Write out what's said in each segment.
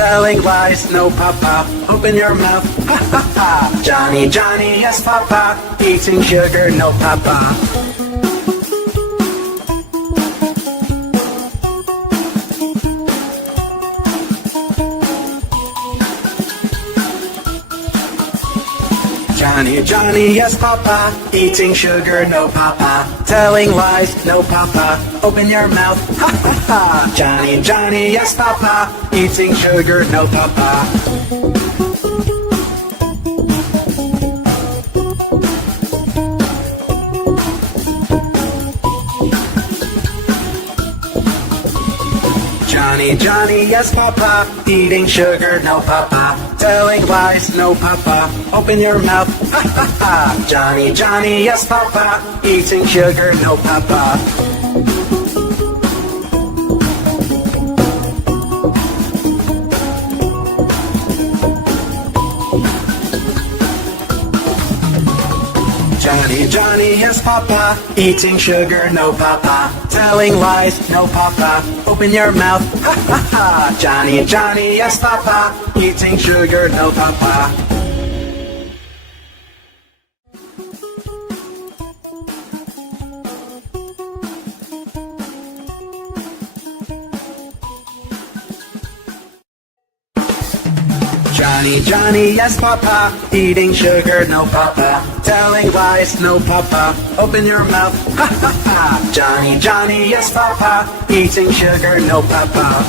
telling lies, no papa, open your mouth, ha ha ha. Johny Johny, yes papa, eating sugar, no papa. Johny Johny, yes papa, eating sugar, no papa, telling lies, no papa, open your mouth, ha ha ha. Johny Johny, yes papa, eating sugar, no papa. Johny Johny, yes papa, eating sugar, no papa, telling lies, no papa, open your mouth, ha ha ha. Johny Johny, yes papa, eating sugar, no papa. Johny Johny, yes papa, eating sugar, no papa, telling lies, no papa, open your mouth, ha ha ha. Johny Johny, yes papa, eating sugar, no papa. Johny Johny, yes papa, eating sugar, no papa, telling lies, no papa, open your mouth, ha ha ha. Johny Johny, yes papa, eating sugar, no papa.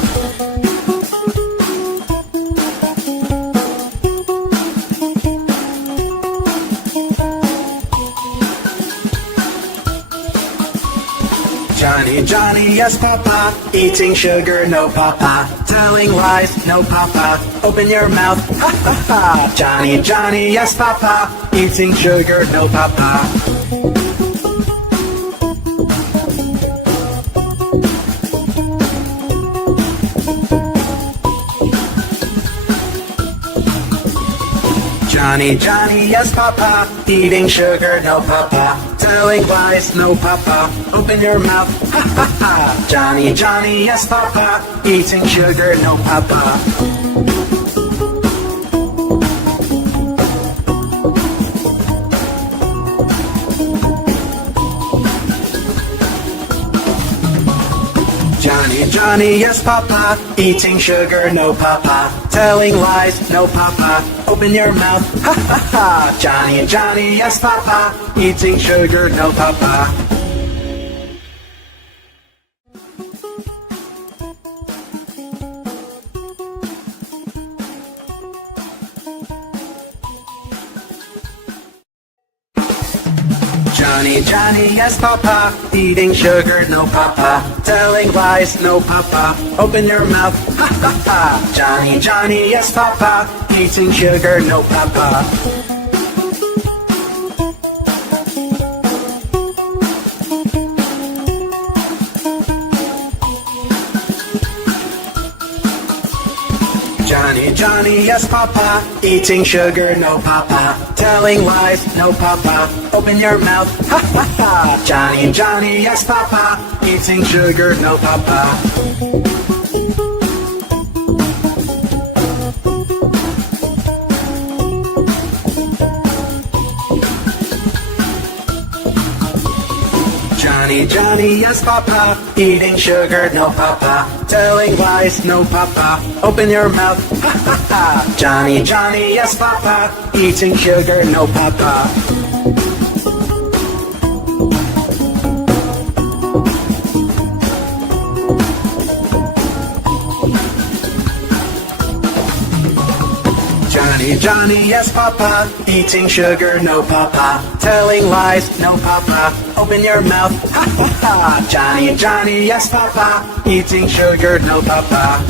Johny Johny, yes papa, eating sugar, no papa, telling lies, no papa, open your mouth, ha ha ha. Johny Johny, yes papa, eating sugar, no papa. Johny Johny, yes papa, eating sugar, no papa, telling lies, no papa, open your mouth, ha ha ha. Johny Johny, yes papa, eating sugar, no papa. Johny Johny, yes papa, eating sugar, no papa, telling lies, no papa, open your mouth, ha ha ha. Johny Johny, yes papa, eating sugar, no papa. Johny Johny, yes papa, eating sugar, no papa, telling lies, no papa, open your mouth, ha ha ha. Johny Johny, yes papa, eating sugar, no papa. Johny Johny, yes papa, eating sugar, no papa, telling lies, no papa, open your mouth, ha ha ha. Johny Johny, yes papa, eating sugar, no papa. Johny Johny, yes papa, eating sugar, no papa, telling lies, no papa, open your mouth, ha ha ha. Johny Johny, yes papa, eating sugar, no papa. Johny Johny, yes papa, eating sugar, no papa, telling lies, no papa, open your mouth, ha ha ha. Johny Johny, yes papa, eating sugar, no papa.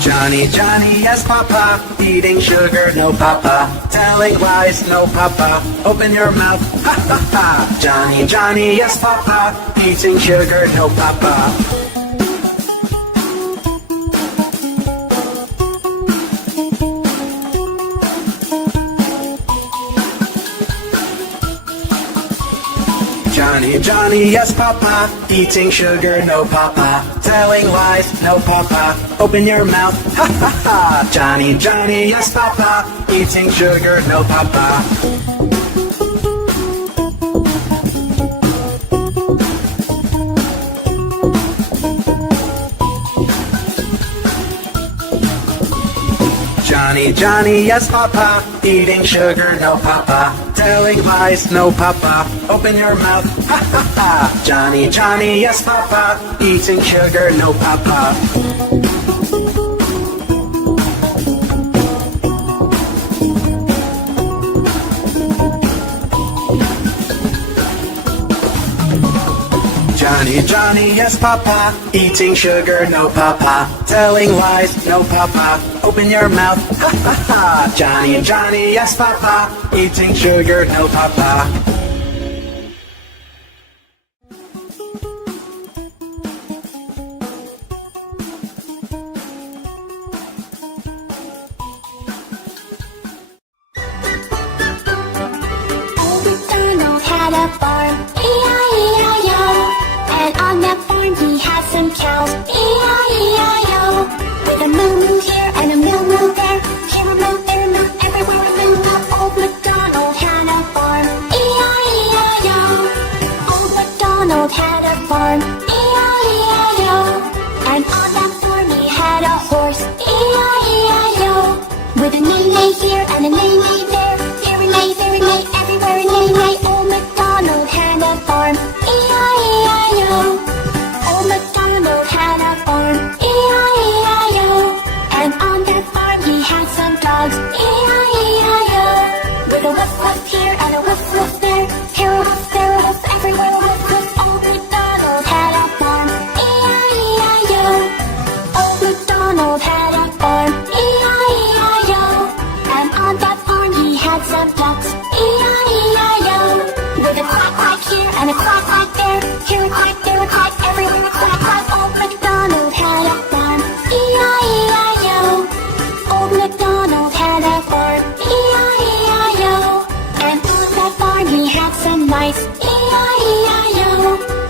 Johny Johny, yes papa, eating sugar, no papa, telling lies, no papa, open your mouth, ha ha ha. Johny Johny, yes papa, eating sugar, no papa. Johnny, Johnny, yes, Papa. Eating sugar, no, Papa. Telling lies, no, Papa. Open your mouth, ha ha ha. Johnny, Johnny, yes, Papa. Eating sugar, no, Papa. Johnny, Johnny, yes, Papa. Eating sugar, no, Papa. Telling lies, no, Papa. Open your mouth, ha ha ha. Johnny, Johnny, yes, Papa. Eating sugar, no, Papa. Johnny, Johnny, yes, Papa. Eating sugar, no, Papa. Telling lies, no, Papa. Open your mouth, ha ha ha. Johnny, Johnny, yes, Papa. Eating sugar, no, Papa. Old MacDonald had a farm, E-I-E-I-O. And on that farm he had some cows, E-I-E-I-O. With a moo-moo here and a moo-moo there, here a moo, there a moo, everywhere a moo-moo. Old MacDonald had a farm, E-I-E-I-O. Old MacDonald had a farm, E-I-E-I-O. And on that farm he had a horse, E-I-E-I-O. With a neigh-neigh here and a neigh-neigh there, here a neigh, there a neigh, everywhere a neigh-neigh. Old MacDonald had a farm, E-I-E-I-O. Old MacDonald had a farm, E-I-E-I-O. And on that farm he had some dogs, E-I-E-I-O. With a woof woof here and a woof woof there, here a woof, there a woof, everywhere a woof woof. Old MacDonald had a farm, E-I-E-I-O. Old MacDonald had a farm, E-I-E-I-O. And on that farm he had some ducks, E-I-E-I-O. With a quack quack here and a quack quack there, here a quack, there a quack, everywhere a quack quack. Old MacDonald had a farm, E-I-E-I-O. Old MacDonald had a farm, E-I-E-I-O. And on that farm he had some mice, E-I-E-I-O.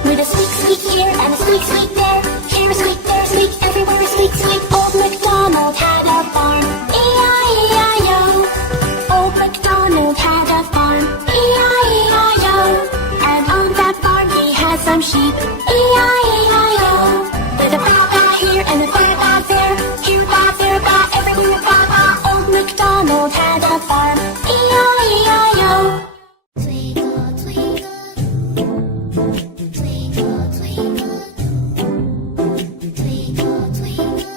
With a squeak squeak here and a squeak squeak there, here a squeak, there a squeak, everywhere a squeak squeak. Old MacDonald had a farm, E-I-E-I-O. Old MacDonald had a farm, E-I-E-I-O. And on that farm he had some sheep, E-I-E-I-O. With a baa-baa here and a baa-baa there, here a baa, there a baa, everywhere a baa-baa. Old MacDonald had a farm, E-I-E-I-O. Twinkle, twinkle, twinkle, twinkle, twinkle, twinkle,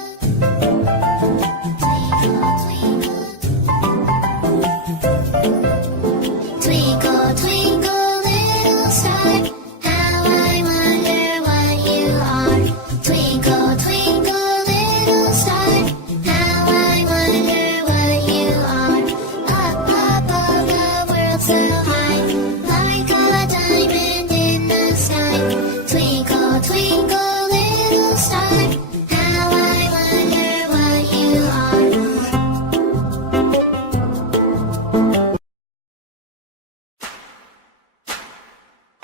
twinkle, twinkle, little star, how I wonder what you are. Twinkle, twinkle, little star, how I wonder what you are. Up above the world so high, like a diamond in the sky. Twinkle, twinkle, little star, how I wonder what you are.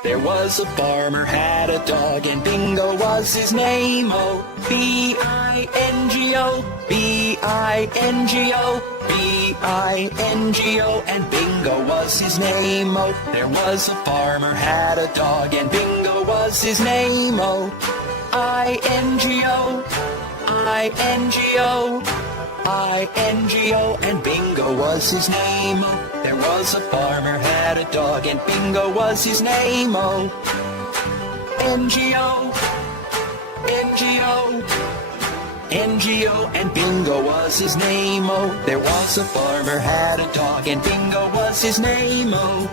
There was a farmer had a dog and Bingo was his name. Oh, B-I-N-G-O, B-I-N-G-O, B-I-N-G-O, and Bingo was his name. Oh, there was a farmer had a dog and Bingo was his name. Oh, I-N-G-O, I-N-G-O, I-N-G-O, and Bingo was his name. Oh, there was a farmer had a dog and Bingo was his name. Oh, N-G-O, N-G-O, N-G-O, and Bingo was his name. Oh, there was a farmer had a dog and Bingo was his name. Oh,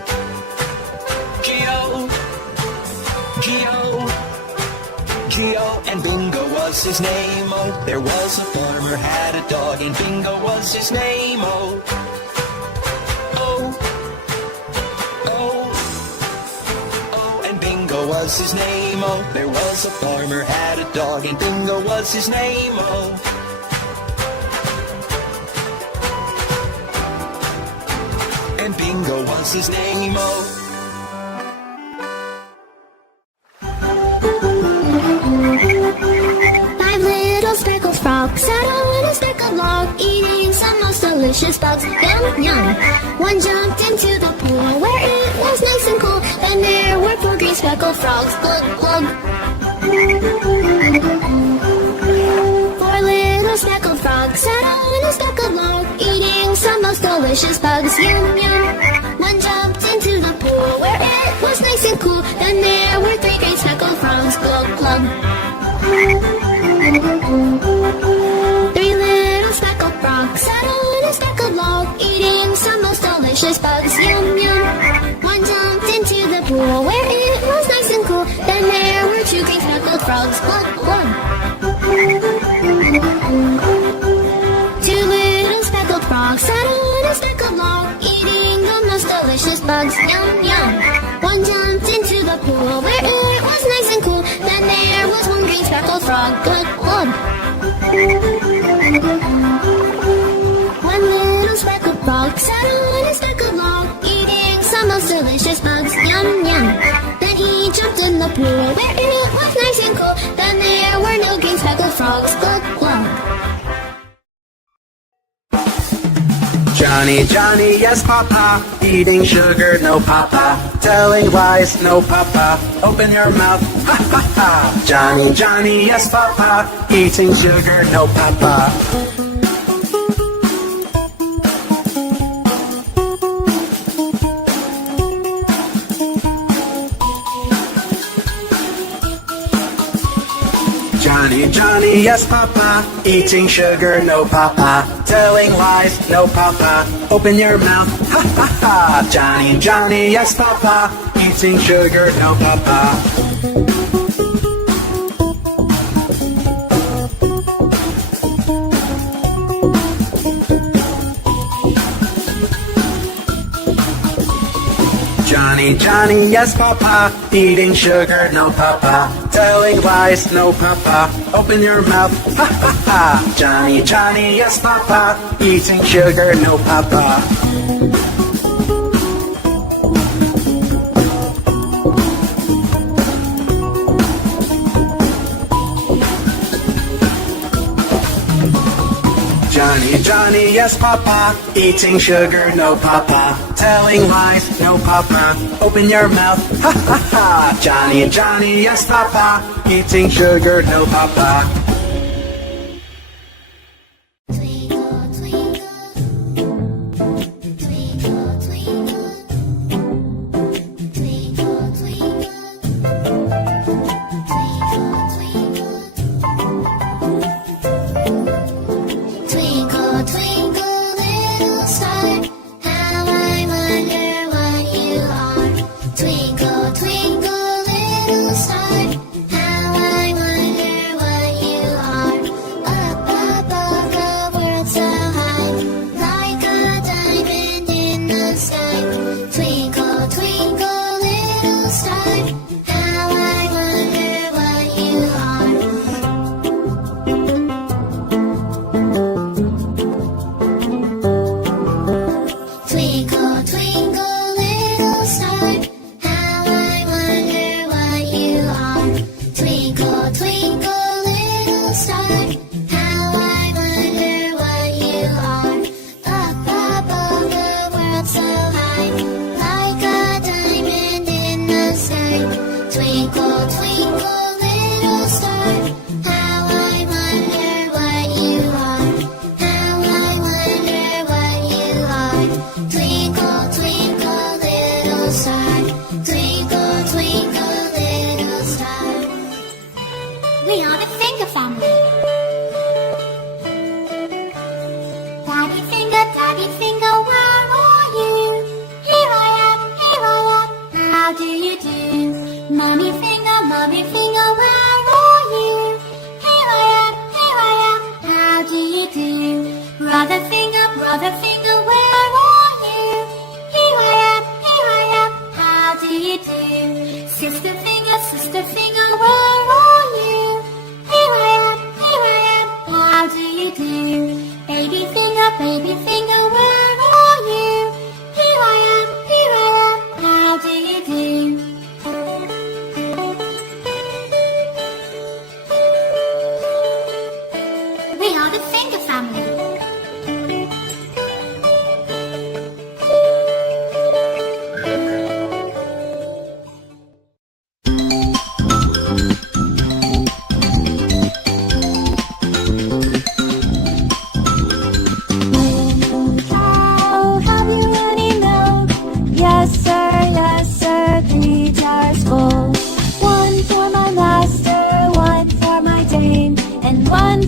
G-O, G-O, G-O, and Bingo was his name. Oh, there was a farmer had a dog and Bingo was his name. Oh, oh, oh, oh, and Bingo was his name. Oh, there was a farmer had a dog and Bingo was his name. Oh, and Bingo was his name. Oh. delicious bugs. Yum, yum. One jumped into the pool where it was nice and cool. Then there were 4 green speckled frogs. Glug, glug. 4 little speckled frogs sat on a speckled log, eating some most delicious bugs. Yum, yum. One jumped into the pool where it was nice and cool. Then there were 3 green speckled frogs. Glug, glug. 3 little speckled frogs sat on a speckled log, eating some most delicious bugs. Yum, yum. One jumped into the pool where it was nice and cool. Then there were 2 green speckled frogs. Glug, glug. 2 little speckled frogs sat on a speckled log, eating the most delicious bugs. Yum, yum. One jumped into the pool where it was nice and cool. Then there was 1 green speckled frog. Glug, glug. 1 little speckled frog sat on a speckled log, eating some most delicious bugs. Yum, yum. Then he jumped in the pool where it was nice and cool. Then there were no green speckled frogs. Glug, glug. Johnny, Johnny, yes, Papa. Eating sugar, no, Papa. Telling lies, no, Papa. Open your mouth, ha, ha, ha. Johnny, Johnny, yes, Papa. Eating sugar, no, Papa. Johnny, Johnny, yes, Papa. Eating sugar, no, Papa. Telling lies, no, Papa. Open your mouth, ha, ha, ha. Johnny, Johnny, yes, Papa. Eating sugar, no, Papa. Johnny, Johnny, yes, Papa. Eating sugar, no, Papa. Telling lies, no, Papa. Open your mouth, ha, ha, ha. Johnny, Johnny, yes, Papa. Eating sugar, no, Papa. Johnny, Johnny, yes, Papa. Eating sugar, no, Papa. Telling lies, no, Papa. Open your mouth, ha, ha, ha. Johnny, Johnny, yes, Papa. Eating sugar, no, Papa. Twinkle, twinkle. Twinkle, twinkle. Twinkle, twinkle. Twinkle, twinkle, little star, how I wonder what you are. Twinkle, twinkle, little star, how I wonder what you are. Up above the world so high, like a diamond in the sky. Twinkle, twinkle, little star, how I wonder what you are.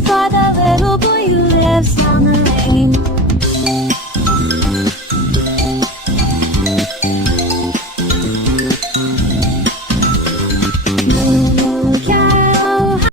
for